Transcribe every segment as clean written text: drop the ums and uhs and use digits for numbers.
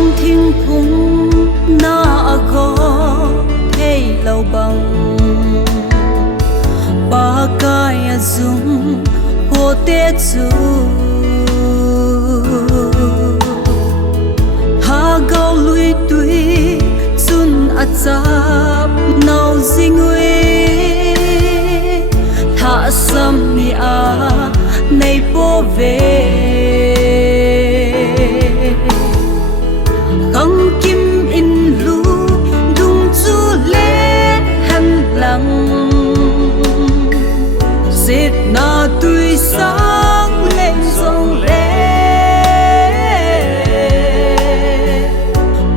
mang thiên phung na go hey lâu bằng ba cái dung hồ tết du ha gạo lui tuy chun a chap nau zingwe tha sam ni a nei po ve khăng kim in lu dung chu le han lang xếp na tươi sáng lên dòng lệ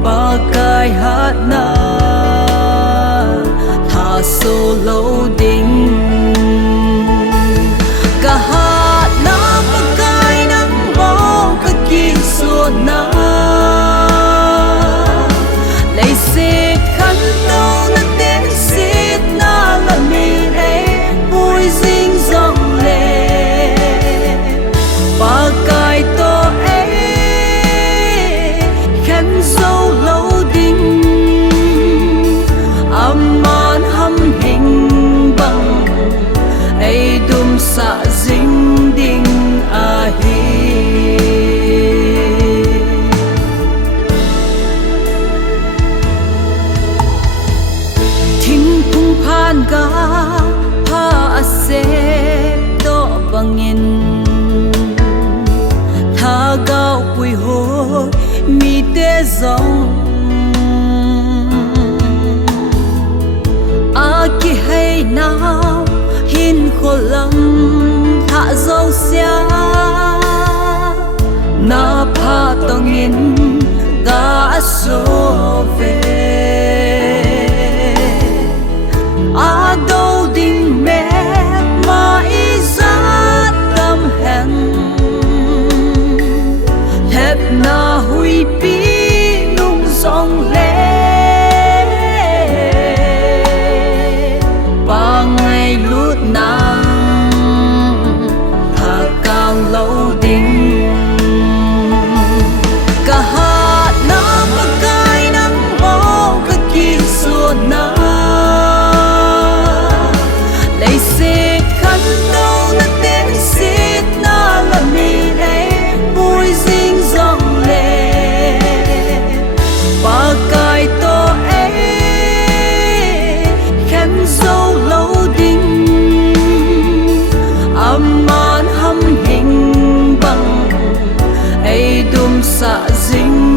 ba cái hát na thả sô lâu đinh cả hát na ba cái nắng bó cả kỳ xua na lấy xếp khăn đâu na tên xếp na là mi ấy vui dinh dòng lệ ba cái to ấy khen dâu lâu đinh aman hâm hình bằng ấy đùm xạ dinh đinh a hi thinh phung phan ga pa se do bangin tha gao pui ho mi te zong a ki hay nào hin khô lắm tha dâu xia na pa tongin ga so về a đâu đinh mẹ mà ý giá tâm hẹn thép na hui pi nung dòng lệ ba ngày lút nắng thà cao lâu đinh cả hát na ba cái nắng bó cả kỳ xua na lấy xếp khăn đâu na tên xếp na là mi ấy vui dinh dòng lệ ba cái to ấy khen dâu lâu đinh aman hâm hình bằng ấy đùm xạ dinh